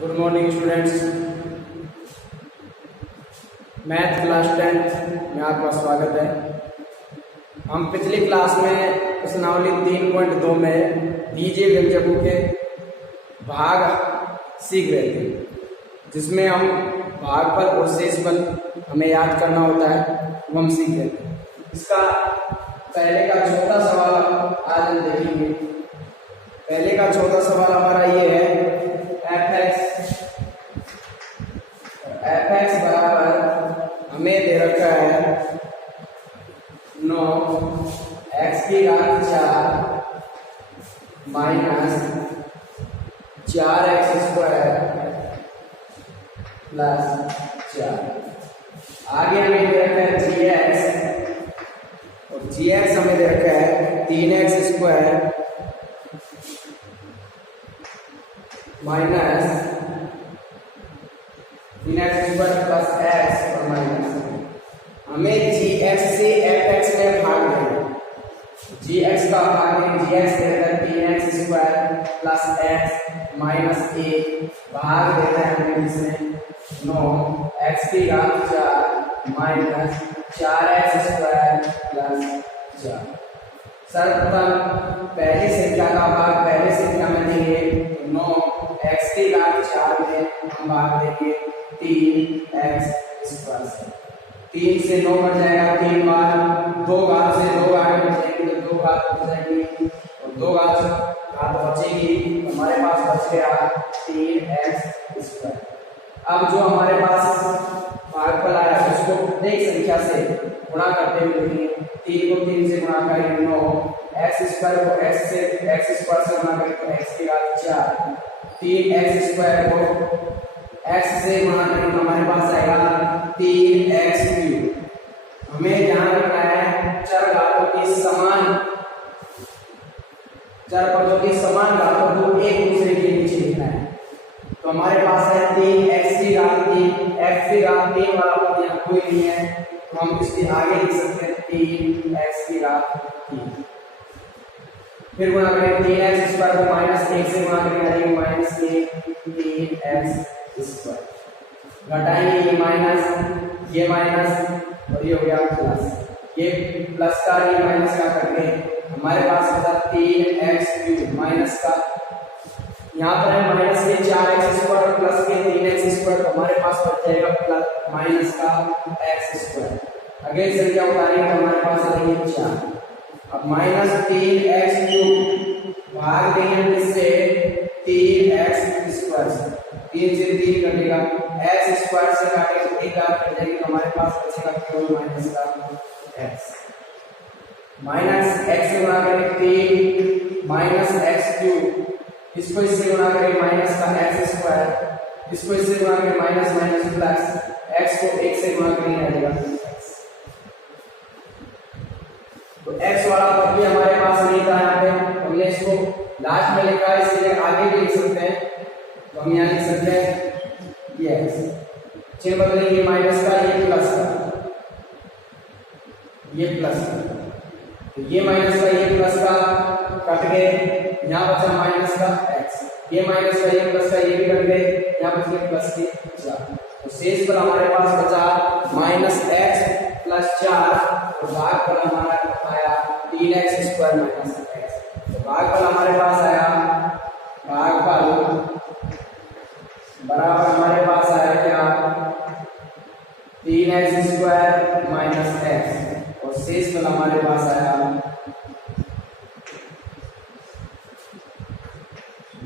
Good morning students. Math class 10 में आपका स्वागत है। हम पिछली क्लास में प्रश्नावली 3.2 में बीजीय व्यंजकों के भाग सीख रहे थे, जिसमें हम भागफल और शेषफल हमें याद करना होता है, वो हम सीख रहे थे। इसका पहले का छोटा सवाल आज हम देखेंगे। पहले का छोटा सवाल हमारा ये है, fx बराबर हमें दे रखा है 9 x की घात 4 माइनस 4x स्क्वायर प्लस 4। आगे हमें दे रखा है gx, और gx हमें दे रखा है 3x square minus 3x square plus x और माइनस हमें gx से fx में भाग देना। gx का भाग में gx देकर 3x square plus x minus a भाग देना है हमें इसमें 9 x की घात 4 माइनस 4x स्क्वायर प्लस 4। सर्वप्रथम पहली संख्या का भाग पहले संख्या में देंगे, 9 x की घात 4 में हम भाग देंगे 3x स्क्वायर से। 3 से 9 कट जाएगा, 3 बार 2 घात से 2 घात कट जाएगी, तो 2 घात कट जाएगी और 2 घात बचेगी, हमारे पास बच गया 3x स्क्वायर। अब जो हमारे पास भागफल आया उसको प्रत्येक संख्या से गुणा करते हुए लिखेंगे। 3 को 3 से गुणा करेंगे 9, x स्क्वायर को x स्क्वायर से गुणा करेंगे तो x की घात 4, 3x स्क्वायर को x से गुणा करेंगे तो हमारे पास आएगा 3x क्यूब। हमें ध्यान रखना है चर पदों की समान घातों को एक दूसरे के नीचे लिखना है। तो हमारे पास है 3x की घात 3, x की घात 3 वाला पद यहाँ कोई नहीं है, तो हम इसके आगे लिख सकते हैं 3x की घात 3। फिर गुणा करें 3x स्क्वायर को माइनस 1 से गुणा करेंगे माइनस 3x स्क्वायर। घटाएंगे ये माइनस और ये हो गया प्लस, ये प्लस का ये माइनस का करके हमारे पास होता 3x क्यूब माइनस का, यहाँ पर है माइनस के 4x स्क्वायर प्लस के 3x स्क्वायर, तो हमारे पास बच जाएगा प्लस माइनस का x स्क्वायर। अगली संख्या उतारेंगे तो हमारे पास आ जाएगी 4। अब माइनस 3x क्यूब भाग देंगे इससे 3x स्क्वायर से, 3 से 3 कटेगा, x स्क्वायर से काटेंगे तो एक बार कट जाएगी, तो हमारे पास बचेगा केवल माइनस का x। माइनस x से गुणा करें 3 माइनस x क्यूब, इसको इससे गुणा करें माइनस का x स्क्वायर, इसको इससे गुणा करें माइनस माइनस प्लस, x को 1 से गुणा करेंगे आ जाएगा x। तो x वाला पद भी हमारे पास नहीं था, यहाँ पे हमने इसको लास्ट में लिखा है, इसलिए आगे भी लिख सकते हैं। तो हम यहाँ लिख सकते हैं ये x, चिन्ह बदलेंगे माइनस का ये प्लस का, ये प्लस का, तो ये माइनस का ये प्लस का कट गए, यहाँ बचा माइनस का x, ये माइनस का ये प्लस का ये भी कट गए, यहाँ बच गए प्लस के 4। तो शेष पर हमारे पास बचा माइनस x प्लस 4 और भागफल हमारा आया 3x स्क्वायर माइनस x। तो भागफल हमारे पास आया, भागफल बराबर हमारे पास आया क्या 3x स्क्वायर माइनस x, और शेषफल हमारे पास आया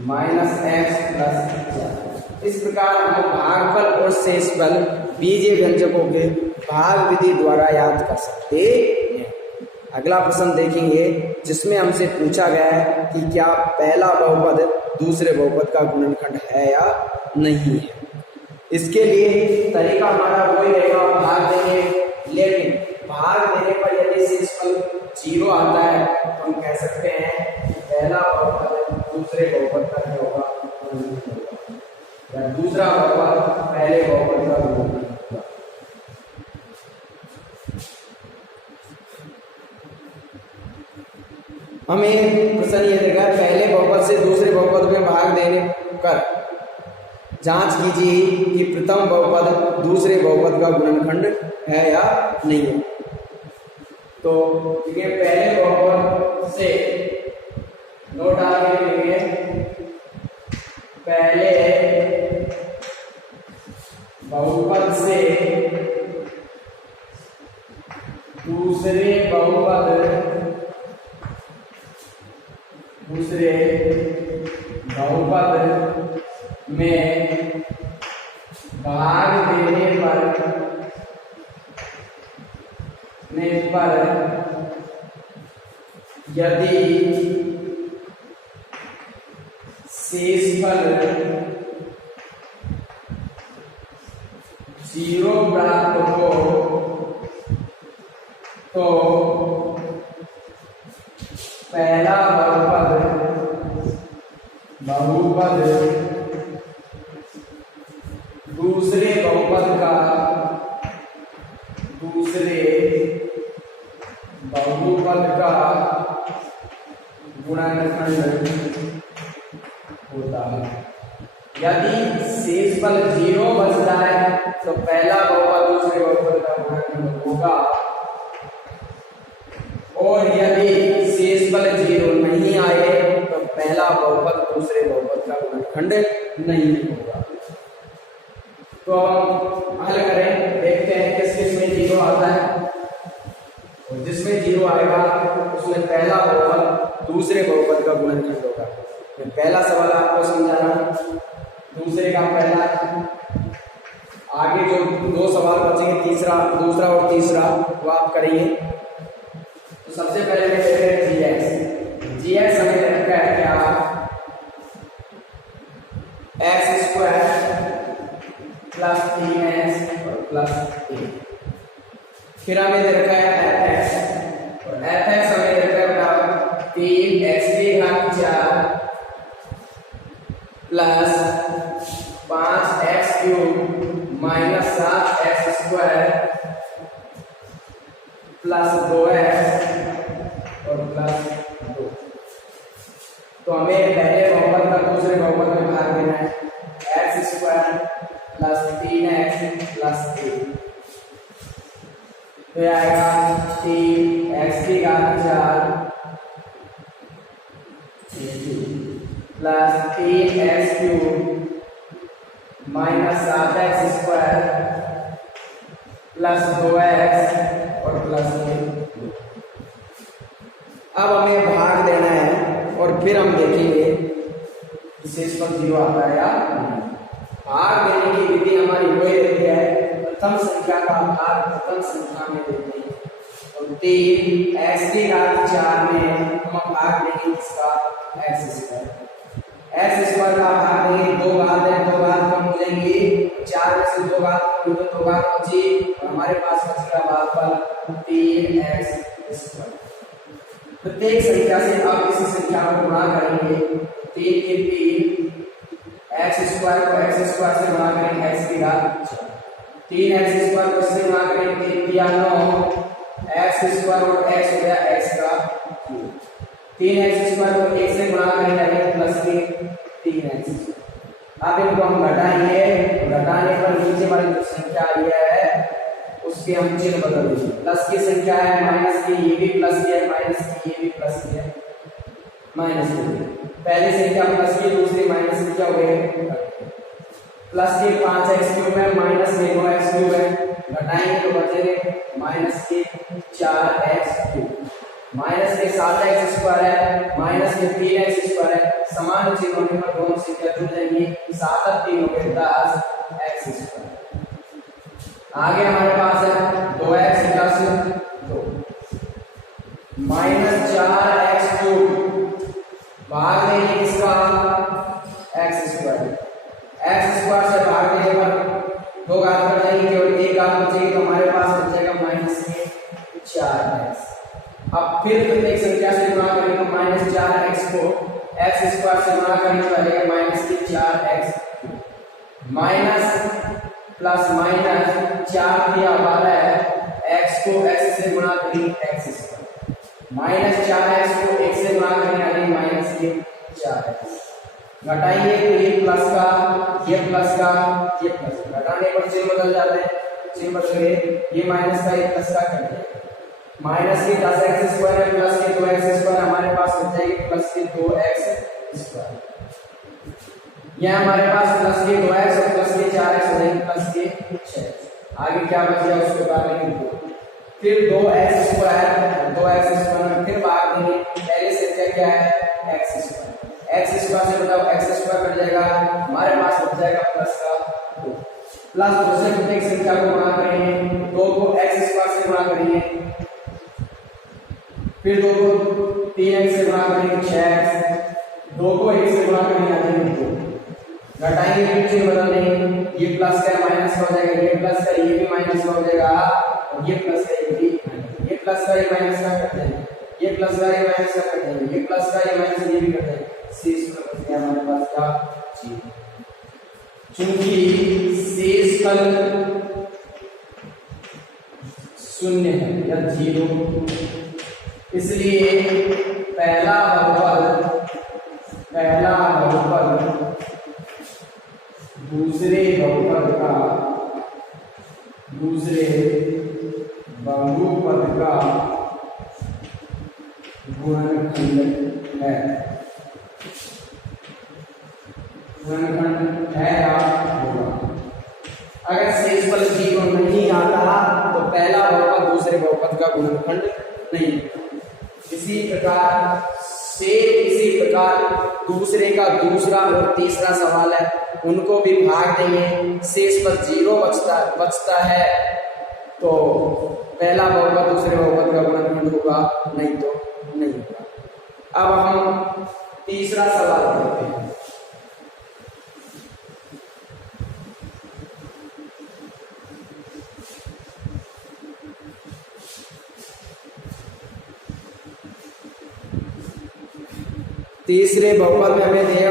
माइनस x प्लस 4। इस प्रकार हम भागफल और शेषफल बीजीय व्यंजकों के भाग विधि द्वारा याद कर सकते हैं। अगला प्रश्न देखेंगे, जिसमें हमसे पूछा गया है कि क्या पहला बहुपद दूसरे बहुपद का गुणनखंड है या नहीं है। इसके लिए तरीका हमारा वही रहेगा, भाग देंगे, लेकिन भाग देने पर यदि शेषफल 0 आता है तो हम कह सकते हैं कि पहला बहुपद दूसरे बहुपद का क्या होगा, या दूसरा बहुपद पहले बहुपद का गुणनखंड होगा। हमें प्रश्न ये देगा, पहले बहुपद से दूसरे बहुपद में भाग देने कर जांच कीजिए कि प्रथम बहुपद दूसरे बहुपद का गुणनखंड है या नहीं है। तो देखिए पहले बहुपद से नोट आगे लिखेंगे, पहले बहुपद से दूसरे बहुपद में भाग देने पर यदि शेषफल 0 प्राप्त हो तो पहला बहुपद दूसरे बहुपद का गुणनखंड होता है। यदि शेषफल 0 बच जाए तो पहला बहुपद दूसरे बहुपद का गुणनखंड होगा, और यदि शेषफल 0 नहीं आए तो पहला बहुपद दूसरे बहुपद का गुणनखंड नहीं होगा। तो हम हल करें, देखते हैं किस किस में 0 आता है, और जिसमें 0 आएगा उसमें पहला बहुपद दूसरे बहुपद का गुणनखंड होगा। मैं पहला सवाल आपको समझाना, दूसरे का पहला, आगे जो 2 सवाल बचेंगे, दूसरा और तीसरा, वो आप करेंगे। तो सबसे पहले मैं देखते हैं gx हमें रखा है क्या, x² प्लस 3x और प्लस 1। फिर हमें दे रखा है fx, और fx हमें दे रखा है 3x⁴ plus 5x³ minus 7x² plus 2x और प्लस 2। तो हमें पहले बहुपद का दूसरे बहुपद में भाग देना है, x² प्लस 3x प्लस 1, तो आएगा 3x⁴ plus 3x³ minus 7x² plus 2x और प्लस 1। अब हमें भाग देना है और फिर हम देखेंगे शेषफल 0 आता है या नहीं। भाग देने की विधि हमारी वही रहती है, प्रथम संख्या का भाग प्रथम संख्या में देते हैं। तो 3x⁴ में हम भाग देंगे इसका x², x² का भाग देंगे, 2 घात है, 2 घात कम हो जाएंगी, 4 में से 2 घात कम हो, 2 घात बची, और हमारे पास बचेगा भागफल 3x²। प्रत्येक संख्या से आप इसी संख्या को गुणा करेंगे, 3 के 3, x² को x² से गुणा करेंगे x⁴, 3x² को इससे गुणा करेंगे 3 या 9, x² और x हो गया x³, 3x² को 1 से गुणा करेंगे प्लस 3x। अब इनको हम घटाएंगे, घटाने पर नीचे वाली जो संख्या आई है उसके हम चिन्ह बदल देंगे। प्लस की संख्या है, माइनस की, ये भी प्लस की है, माइनस की, ये भी प्लस की है, माइनस की। पहली संख्या प्लस की, दूसरी माइनस की, क्या हो गए प्लस के 5x³ है, माइनस के 9x³ है, घटाएंगे तो बचेंगे माइनस के 4x³, माइनस के 7x² है, माइनस के 3x² है, समान चिन्ह होने पर दोनों संख्या जुड़ जाएंगी, 7 और 3 हो गए 10x²। आगे हमारे पास है 2x प्लस 2 माइनस 4x³ भाग देंगे इसका x² से भाग देने पर 2 घात कट जाएंगे, केवल 1 घात बचेगी, तो हमारे पास बचेगा माइनस के 4x। अब फिर प्रत्येक संख्या से गुणा करेंगे तो माइनस 4x को x² से गुणा करने पर आएगा माइनस के 4x, माइनस प्लस माइनस 4 दिया वाला है, x को x से गुणा करेंगे x², माइनस 4x को 1 से गुणा करेंगे माइनस के 4x, घटाएंगे तो ये प्लस का ये प्लस का ये प्लस का, घटाने पर चिन्ह बदल जाते हैं, चिन्ह बदल गए, ये माइनस का ये प्लस का कर दिया, माइनस के 10x स्क्वायर है प्लस के 2x स्क्वायर, हमारे पास बच जाएगी प्लस के 2x स्क्वायर, यह हमारे पास प्लस के 2x और प्लस के 4x हो जाएगी प्लस के 6x, आगे क्या बच गया उसको डालेंगे 2, फिर 2x स्क्वायर में फिर भाग देंगे, पहले से क्या है x स्क्वायर से बताओ x स्क्वायर कट जाएगा, हमारे पास बच जाएगा प्लस का 2, प्लस दूसरे प्रत्येक संख्या को गुणा करेंगे, 2 को x स्क्वायर से गुणा करेंगे, फिर 2 को 3x से गुणा करेंगे 6x, 2 को 1 से गुणा करेंगे आ जाएंगे 2, घटाएंगे फिर चिन्ह बदल देंगे, ये प्लस का माइनस का हो जाएगा, ये प्लस का ये भी माइनस का हो जाएगा, और ये प्लस का ये भी, ये प्लस का ये माइनस का कट जाएगा, ये प्लस का ये माइनस का कट जाएगा, ये प्लस का ये माइनस ये भी कट जाएगा, शेष बच गया हमारे पास क्या 0, चूंकि शेष फल 0 है या 0, इसलिए पहला बहुपद दूसरे बहुपद का गुणनखंड है, गुणनखंड है या होगा। अगर शेष फल 0 नहीं आता तो पहला बहुपद दूसरे बहुपद का गुणनखंड नहीं होगा। इसी प्रकार दूसरे का दूसरा और तीसरा सवाल है, उनको भी भाग देंगे, शेष पर 0 बचता है तो पहला बहुपद दूसरे बहुपद का गुणनखंड होगा, नहीं तो नहीं होगा। अब हम तीसरा सवाल करते हैं। तीसरे बहुपद में हमें दिया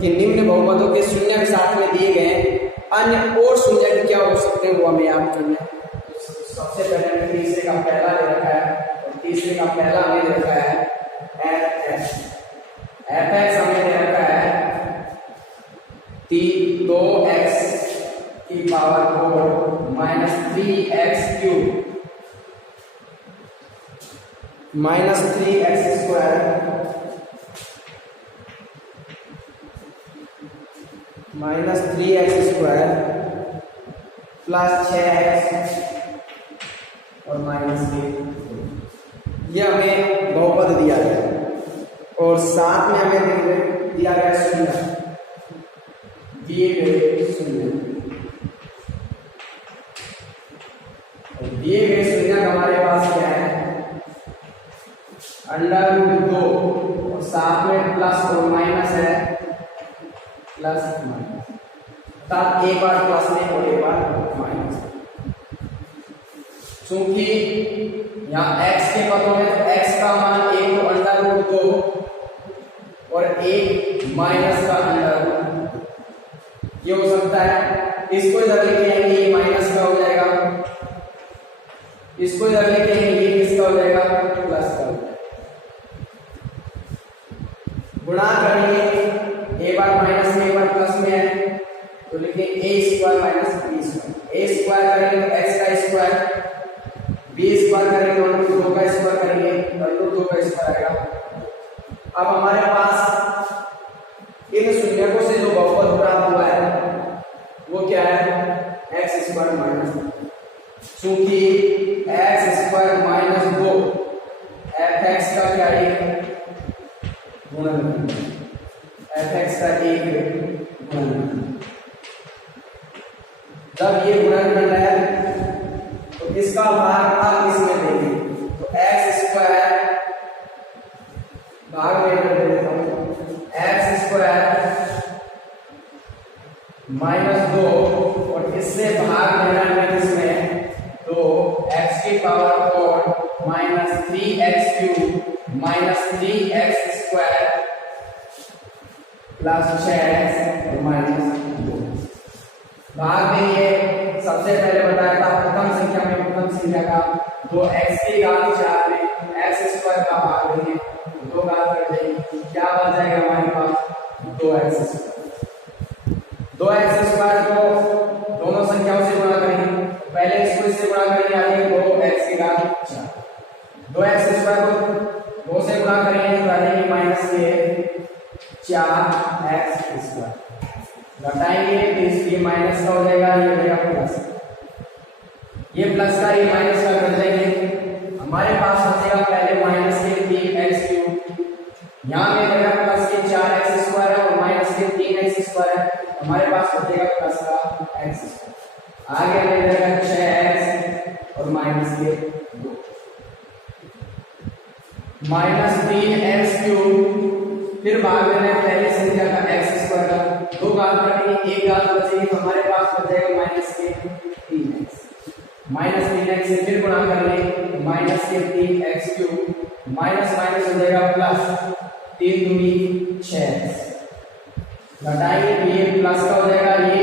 कि निम्न बहुपदों के शून्य के साथ में दिए गए अन्य और शून्य क्या हो सकते हैं वो हमें याद करना है। सबसे पहले हमने तीसरे का पहला ले रखा है, और तीसरे का पहला हमने ले रखा है fx हमने ले रखा है 2x की power 4 minus 3x cube minus 3x square minus 3x square plus 6x और माइनस 1, यह हमें बहुपद दिया गया और साथ में हमें दिया गया शून्य, दिए गए शून्य, दिए गए शून्य हमारे पास क्या है √2 और साथ में प्लस और माइनस है, प्लस माइनस, अर्थात एक बार प्लस में और एक बार माइनस। चूंकि यहाँ x के पदों में तो x का मान एक तो √2 और एक माइनस का √2, ये हो सकता है। इसको इधर लेके आएंगे ये माइनस का हो जाएगा, इसको इधर लेके आएंगे ये किसका हो जाएगा प्लस का हो जाएगा। गुणा करेंगे, एक बार माइनस में एक बार प्लस में है तो लिखेंगे a square minus b square, a square करेंगे तो x का स्क्वायर, b स्क्वायर करेंगे तो 2 का स्क्वायर करेंगे तो 2 का स्क्वायर आएगा। अब हमारे पास इन शून्यकों से जो बहुपद प्राप्त हुआ है वो क्या है x स्क्वायर माइनस, चूंकि x स्क्वायर माइनस 2 fx का क्या है गुणनखंड, fx का एक गुणनखंड। जब ये गुणनखंड है तो इसका भाग आप इसमें देंगे तो x स्क्वायर भाग में कर देता हूं x स्क्वायर माइनस 2 और इससे भाग देना है इसमें तो x की power 4 minus 3x cube minus 3x square plus 6x और माइनस 2 भाग देंगे। सबसे पहले बताया था प्रथम संख्या में प्रथम संख्या का तो x की घात 4 में x स्क्वायर का भाग देंगे, 2 घात कर जाएगी, क्या बच जाएगा हमारे पास 2x स्क्वायर। 2x² को दोनों संख्याओं से गुणा करेंगे, पहले इसको इससे गुणा करेंगे, आगे 2x की घात 4। 2x² को 2 से गुणा करेंगे तो आएगी माइनस के 4x²। घटाएंगे तो इसकी माइनस का हो जाएगा, ये हो जाएगा प्लस, ये प्लस का ये माइनस का कर देंगे, हमारे पास बचेगा पहले माइनस के 3x³, यहाँ में मेरा प्लस के 4x² है और माइनस के 3x² है, हमारे पास बचेगा प्लस का x²। आगे मिल जाएगा 6x और माइनस के 2, माइनस 3x³, फिर भाग देना है पहले संख्या का x² का, 2 घात कटेंगे, 1 घात बचेगी तो हमारे पास बचेगा माइनस के 3x, माइनस 3x से फिर गुणा कर लें, माइनस के 3x³, माइनस माइनस हो जाएगा प्लस, 3 दूनी 6x, घटाएंगे तो ये प्लस का हो जाएगा, ये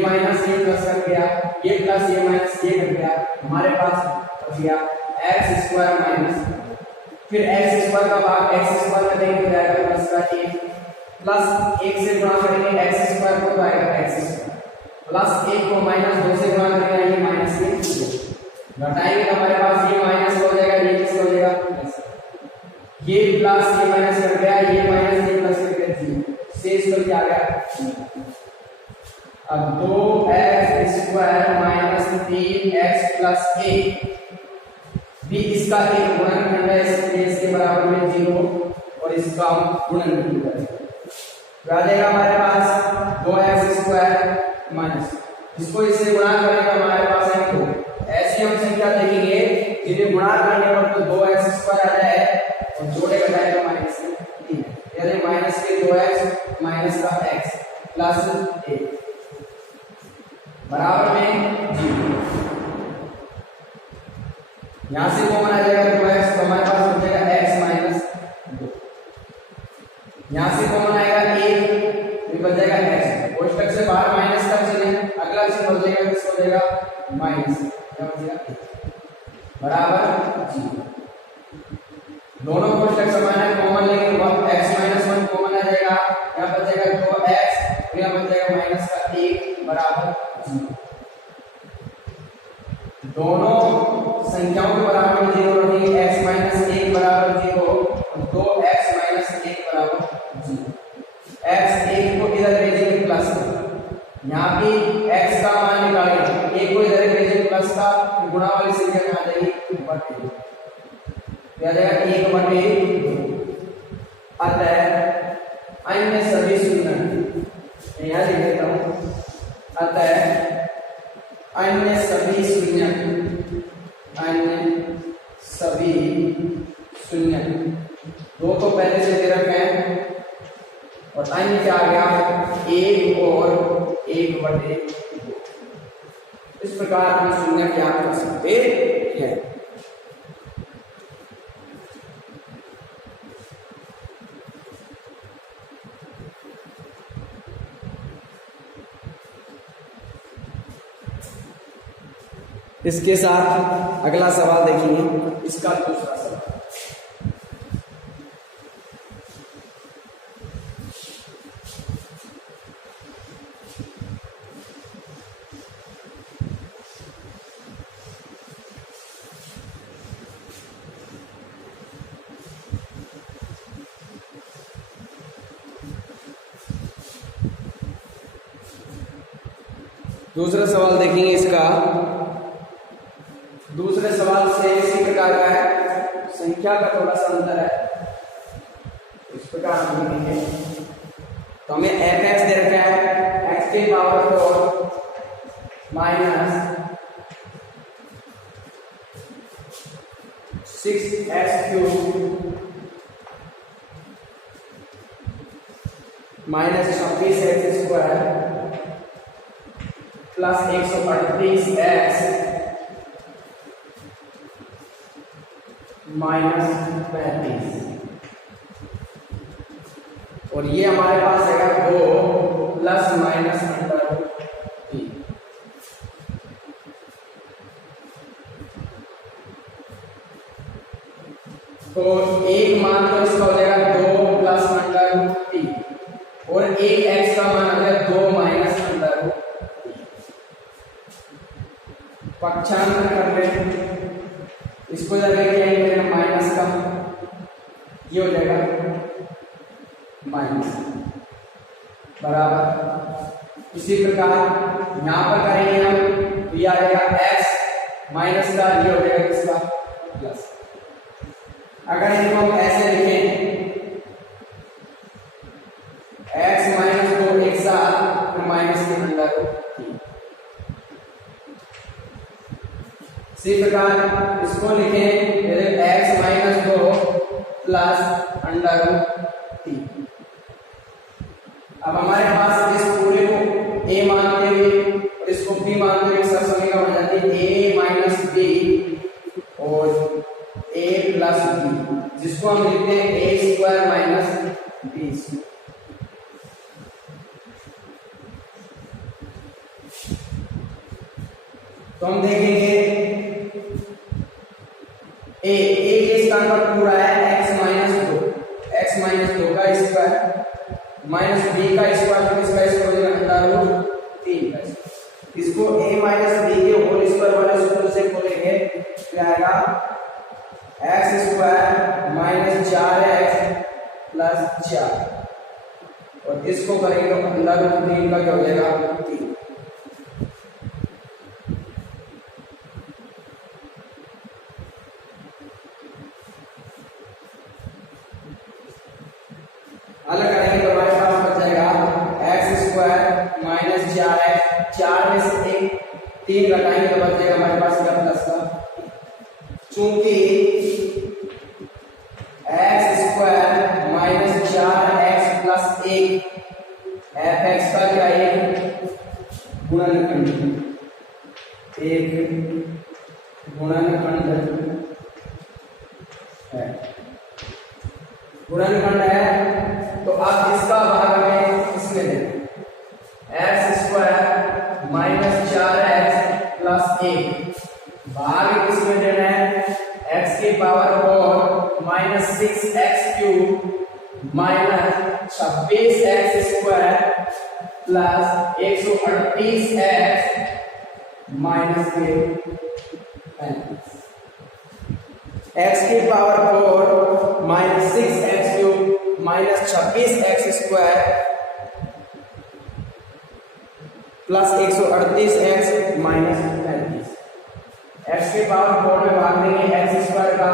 माइनस ये प्लस कर गया, ये प्लस ये माइनस ये कर गया, हमारे पास बच गया x² माइनस, फिर x² का भाग x² में देंगे तो जाएगा प्लस का 1, प्लस 1 से गुणा करेंगे x² को तो आएगा x², प्लस 1 को माइनस 2 से गुणा करेंगे, ये माइनस के 2, घटाएंगे तो हमारे पास ये माइनस हो जाएगा, ये किसका हो जाएगा प्लस, ये प्लस ये माइनस कर गया, ये माइनस ये प्लस करके 0, शेष बच क्या गया। अब 2x² माइनस 3x प्लस 1 भी इसका एक गुणनखंड है, इसलिए इसके बराबर में 0 और इसका गुणनखंड है, तो आ जाएगा हमारे पास 2x² माइनस, इसको इससे गुणा करेंगे हमारे पास है 2, ऐसी हम संख्या देखेंगे जिन्हें गुणा करने पर तो 2x² आ जाए और जोड़े घटाए तो माइनस के 3, यानी माइनस के 2x माइनस का x प्लस 1 बराबर में 0। यहां से कॉमन आ जाएगा 2x, तो हमारे पास बचेगा x माइनस 2, यहां से कॉमन आएगा 1, फिर बच जाएगा x, कोष्टक से बाहर माइनस का चले, अगला अक्षर बच जाएगा, किसको हो जाएगा माइनस, क्या बचेगा बराबर 0। दोनों कोष्टक समान है, कॉमन लेंगे तो x माइनस 1 कॉमन आ जाएगा, यहाँ बचेगा 2x, यहाँ बच जाएगा माइनस का 1 बराबर 0। दोनों संख्याओं के बराबर में 0 रखेंगे, x माइनस 1 बराबर 0 और 2x माइनस 1 बराबर 0, x 1 को इधर भेजेंगे प्लस, यहाँ भी x का मान निकालेंगे, 1 को इधर भेजेंगे प्लस का, गुणा वाली संख्या में आ जाएगी बटे, क्या जाएगा 1/2, अतः अन्य सभी शून्य, यहाँ लिख देता हूँ, अतः अन्य सभी शून्य, अन्य सभी शून्य, 2 तो पहले से दे रखे हैं और अन्य क्या आ गया 1 और 1/2, इस प्रकार हम शून्य ज्ञात कर सकते हैं। इसके साथ अगला सवाल देखेंगे, इसका दूसरा सवाल, दूसरा सवाल देखेंगे, इसका दूसरे सवाल से इसी प्रकार का है, संख्या का थोड़ा सा अंतर है, इस प्रकार हम लिखेंगे, तो हमें fx दे रखा है, x की power 4 minus 6x³ minus 26x² plus 138x minus 35, और ये हमारे पास है 2 प्लस माइनस √3, तो एक मान तो इसका हो जाएगा 2 प्लस √3 और एक x का मान आ जाएगा 2 पक्षांतर कर ले, इसको जगह क्या है माइनस का, ये हो जाएगा माइनस बराबर। इसी प्रकार यहाँ पर करेंगे हम तो ये आ जाएगा x माइनस का, ये हो जाएगा किसका प्लस। अगर इनको हम ऐसे लिखें x माइनस 2 एक साथ फिर माइनस के अंदर 3। इसी प्रकार इसको लिखें x माइनस 2 प्लस अंडर 3। अब हमारे पास इस पूरे को a मानते हुए और इसको b मानते हुए सब समीकरण बन जाती है a माइनस b और a प्लस b, जिसको हम लिखते हैं a square minus b square. तो हम देखेंगे a के स्थान पर पूरा है x माइनस 2 का स्क्वायर माइनस b का स्क्वायर, तो इसका स्क्वायर हो जाएगा अंडर रूट 3 का स्क्वायर। इसको a माइनस b के होल स्क्वायर वाले सूत्र से खोलेंगे तो आएगा x square minus 4x plus 4 और इसको करेंगे तो अंडर रूट 3 का क्या हो जाएगा 3। अलग करेंगे तो हमारे पास बच जाएगा x स्क्वायर माइनस 4x, 4 में से एक 3 घटाएंगे तो बच जाएगा हमारे पास क्या प्लस का। चूंकि x square minus 4x plus 1 fx का क्या एक गुणनखंड है, तो आप इसका भाग हमें इसमें दें x square minus 4x plus 1 भाग किसमें देना है x की power 4 minus 6x cube minus 26x square plus 138x minus के 35। x की power 4 minus 6x cube minus 26x square plus 138x minus 35। x की पावर 4 में भाग देंगे x स्क्वायर का,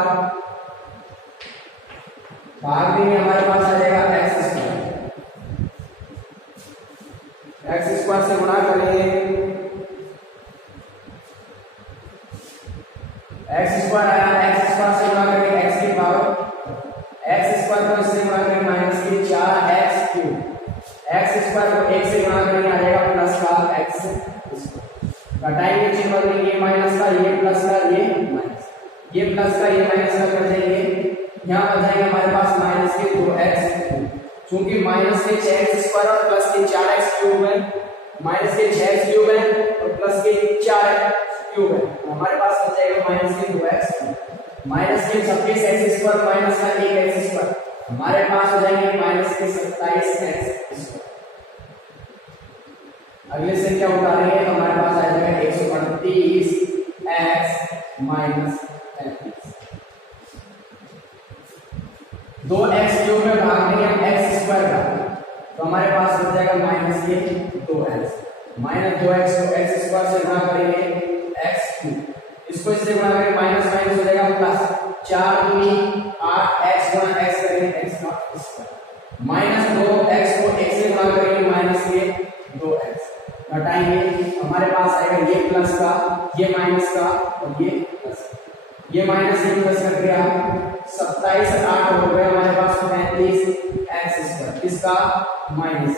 भाग देंगे हमारे पास आ जाएगा x स्क्वायर से गुणा करेंगे x स्क्वायर आया, x स्क्वायर से गुणा करेंगे x की पावर x स्क्वायर को इससे गुणा करेंगे माइनस की 4x क्यूब, x स्क्वायर को 1 से गुणा करेंगे आ जाएगा प्लस का x स्क्वायर। घटाएंगे चिन्ह बदलेंगे माइनस का ये प्लस का ये माइनस, ये प्लस का ये माइनस का कर देंगे, यहाँ आ जाएगा हमारे पास माइनस के 2x, क्योंकि माइनस के 6x स्क्वायर और प्लस के 4x क्यूब है, माइनस के 6x क्यूब है और प्लस के 4x क्यूब है, हमारे पास हो जाएगा माइनस के 2x माइनस के 26x स्क्वायर माइनस का 1x स्क्वायर, हमारे पास हो जाएंगे माइनस के 27x स्क्वायर। अगले से क्या उतारेंगे तो हमारे पास आ जाएगा 138x माइनस 35। 2x क्यूब में भाग देंगे हम x स्क्वायर का तो हमारे पास हो जाएगा माइनस के 2x माइनस 2x को x स्क्वायर से गुणा करेंगे x क्यूब, इसको इससे गुणा करेंगे माइनस माइनस हो जाएगा प्लस 4 दूनी 8x गुणा x करेंगे x not square minus 2x को 1 से गुणा करेंगे माइनस के 2x, घटाएंगे हमारे पास आएगा ये प्लस का ये माइनस का और ये प्लस, ये माइनस ये प्लस कर दिया 27 8 हो गया हमारे पास 35x स्क्वायर, इसका माइनस,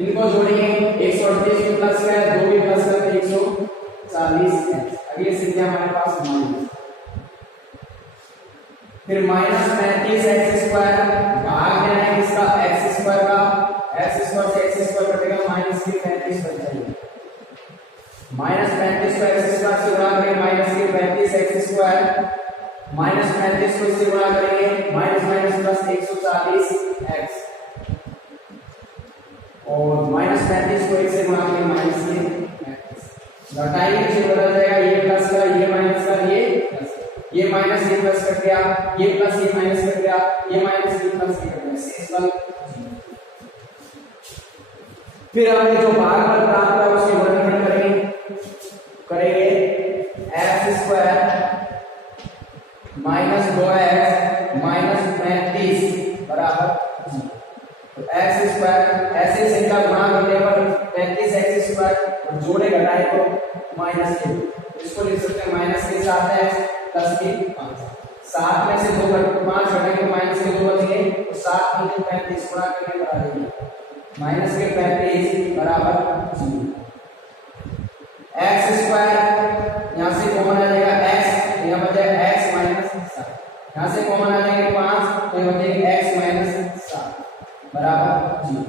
इनको जोड़ेंगे 138 में प्लस का 2 भी प्लस करके 140x, अगली संख्या हमारे पास माइनस, फिर माइनस 35x स्क्वायर भाग देना है किसका x स्क्वायर का, x स्क्वायर से x स्क्वायर कटेगा माइनस के 35 बच जाएगा, माइनस 35 को x स्क्वायर से गुणा करेंगे माइनस के 35x स्क्वायर माइनस 35 को इससे गुणा करेंगे माइनस माइनस प्लस 140x और माइनस 35 को 1 से गुणा करेंगे माइनस के 35, घटाएंगे जो बदल जाएगा, ये प्लस का ये माइनस का ये माइनस ये प्लस कट गया, ये प्लस ये माइनस कट गया, ये माइनस ये प्लस कट गया, शेषफल 0। फिर हमने जो भागफल प्राप्त हुआ उसके वर्गीकरण करेंगे x square minus 2x minus 35 बराबर 0। तो x स्क्वायर ऐसे संख्या गुणा करने पर 35x स्क्वायर जोड़े घटाए तो माइनस के, इसको लिख सकते हैं माइनस के 7x प्लस के 5। 7 में से 5 घटाएंगे तो माइनस के 2 बचेंगे, तो 7 × 35 गुणा करके बता देंगे माइनस के 35 बराबर 0। x स्क्वायर यहां से कॉमन आ जाएगा x, यहां बचेगा x माइनस 7, यहां से कॉमन आ जाएगा 5 तो यहां बचेगा x माइनस 7 बराबर 0।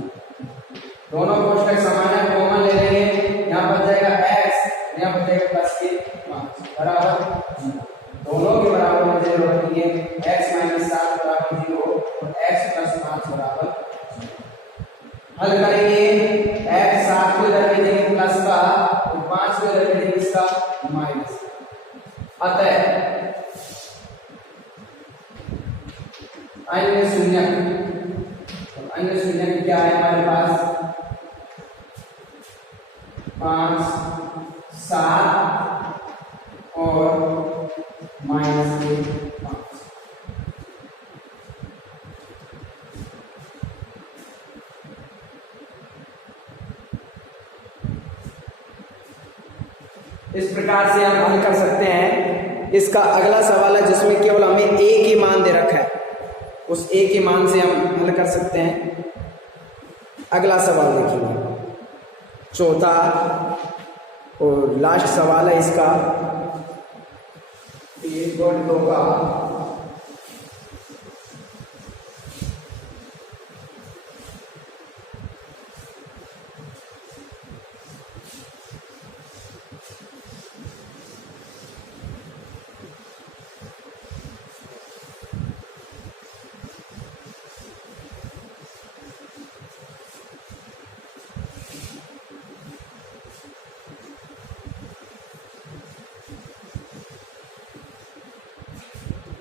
दोनों कोष्ठक समान है, कॉमन ले लेंगे, यहां बच जाएगा x, यहां बच जाएगा प्लस के 5 बराबर 0। दोनों के बराबर में 0 रखेंगे, x माइनस 7 बराबर 0 और x प्लस 5 बराबर 0। हल करेंगे, x 7 को इधर भेजेंगे प्लस का और 5 को इधर भेजेंगे इसका माइनस। अतः अन्य शून्य क्या है हमारे पास 5 7 और माइनस के 5। इस प्रकार से हम हल कर सकते हैं। इसका अगला सवाल है जिसमें केवल हमें एक ही मान दे रखा है, उस एक ही मान से हम हल कर सकते हैं। अगला सवाल देखिए, चौथा और लास्ट सवाल है इसका 3.2 का।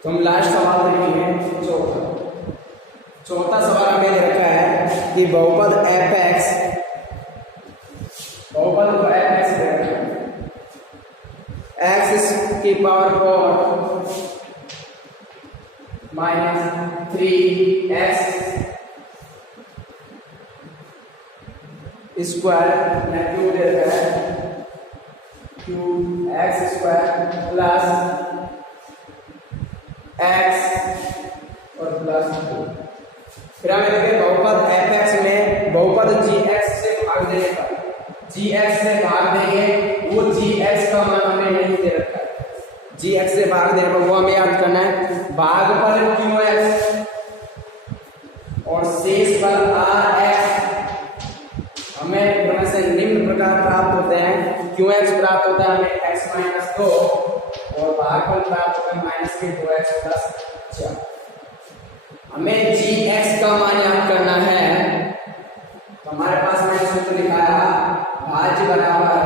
तो हम लास्ट सवाल देखेंगे चौथा सवाल हमें दे रखा है कि बहुपद fx दे रखा है x की पावर 4 माइनस 3x स्क्वायर या क्यू दे रखा है x स्क्वायर प्लस x और प्लस 2। फिर हमें देखिए बहुपद fx में बहुपद gx से भाग देने पर gx से भाग देंगे, वो gx का मान हमें नहीं दे रखा है, gx से भाग देने पर वो हमें याद करना है भागफल qx और शेषफल rx हमें दोनों से निम्न प्रकार प्राप्त होते हैं। qx प्राप्त होता है हमें x माइनस 2 और भागफल प्राप्त होगा माइनस के 2x प्लस 4। हमें gx का मान याद करना है, तो हमारे पास मैंने सूत्र लिखाया भाज्य बराबर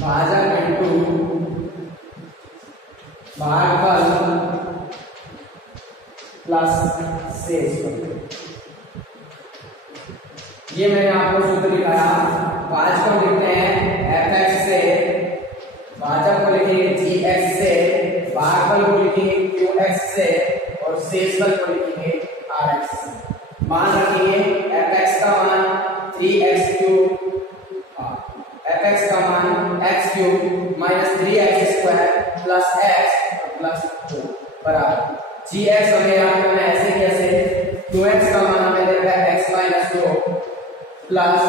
भाजक इंटू भागफल प्लस शेषफल। ये मैंने आपको सूत्र लिखाया, भाजक को लिखते हैं fx से, भाजक को लिखेंगे gx से, भागफल को लिखेंगे qx से और शेषफल को लिखेंगे rx से। मान रखेंगे fx का मान 3x क्यूब, fx का मान x cube minus 3x square plus x plus 2 बराबर gx हमें याद करना है ऐसे कैसे, 2x का मान हमें देगा x माइनस 2 प्लस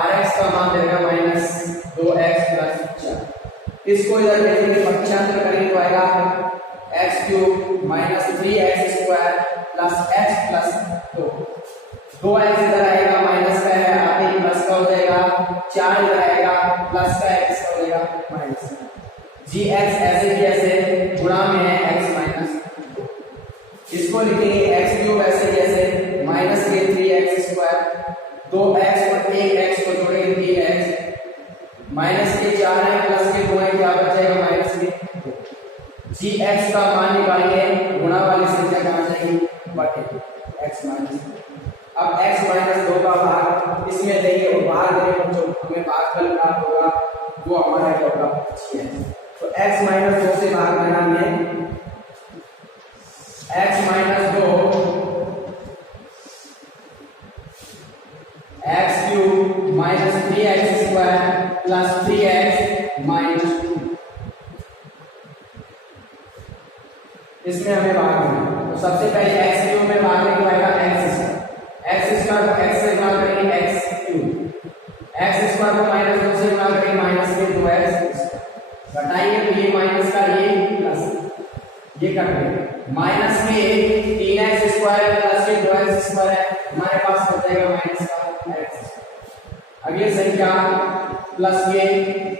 rx का मान देगा माइनस 2x प्लस 4। इसको इधर भेजेंगे पक्षांतर करेंगे तो आएगा x cube minus 3x square plus x plus 2। 2x इधर आएगा माइनस का है, आगे प्लस का हो जाएगा, 4 इधर आएगा प्लस का है, इसका हो जाएगा माइनस का। gx ऐसे की ऐसे गुणा में है x माइनस 2, इसको लिखेंगे x क्यूब ऐसे कैसे माइनस के 3x स्क्वायर, 2x और 1x को जोड़ेंगे 3x माइनस के 4 है, प्लस के 2 है, क्या बचेगा माइनस के 2। जी एक्स का मान निकालेंगे, गुणा वाली संख्या कहाँ जाएगी बटे x माइनस। अब x माइनस 2 का भाग इसमें देंगे और बाहर देंगे, जो हमें भागफल प्राप्त होगा वो हमारा क्या होगा 6। तो x माइनस 2 से भाग देना है, x minus 2 x cube minus 3x square plus 3x minus 2, इसमें हमें भाग देना। तो सबसे पहले x क्यूब में भागने को आएगा x स्क्वायर को x से गुणा करेंगे x क्यूब, x स्क्वायर को माइनस 2 से गुणा करेंगे माइनस के 2x घटाएंगे तो ये माइनस का ये प्लस ये कटेंगे, माइनस में 3x स्क्वायर प्लस के 2x स्क्वायर है, हमारे पास बचेगा माइनस का x। अगली संख्या प्लस ये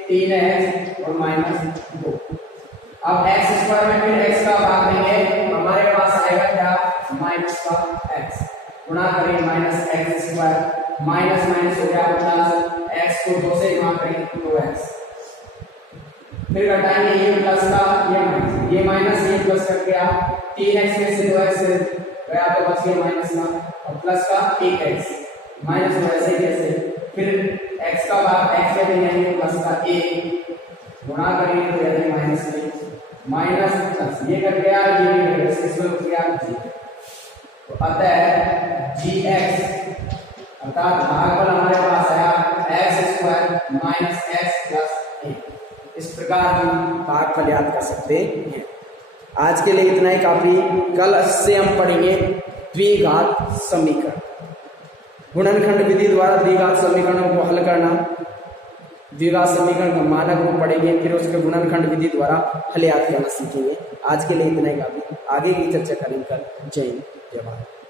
3x और माइनस 2। अब x स्क्वायर में फिर x का भाग देंगे, हमारे पास आएगा क्या माइनस का x, गुणा करेंगे minus x square, minus minus हो गया प्लस, x को 2 से गुणा करेंगे 2x, फिर घटाएंगे ये प्लस का ये माइनस ये प्लस कर गया, 3x में से 2x गया तो बच गया माइनस का, और प्लस का 1x माइनस वैसे कैसे, फिर x का भाग x में देंगे प्लस का 1 गुणा करेंगे तो यानी माइनस में माइनस प्लस ये कर गया, ये भी इसमें हो गया g। तो अतः gx अर्थात भागफल हमारे पास आया x square minus x plus 1। इस प्रकार हम भागफल याद कर सकते हैं। आज के लिए इतना ही काफी, कल से हम पढ़ेंगे द्विघात समीकरण, गुणनखंड विधि द्वारा द्विघात समीकरणों को हल करना, द्विघात समीकरण का मानक रूप पढ़ेंगे, फिर उसके गुणनखंड विधि द्वारा हल याद करना सीखेंगे। आज के लिए इतना ही काफी, आगे की चर्चा करेंगे कल। जय हिंद, जय भारत।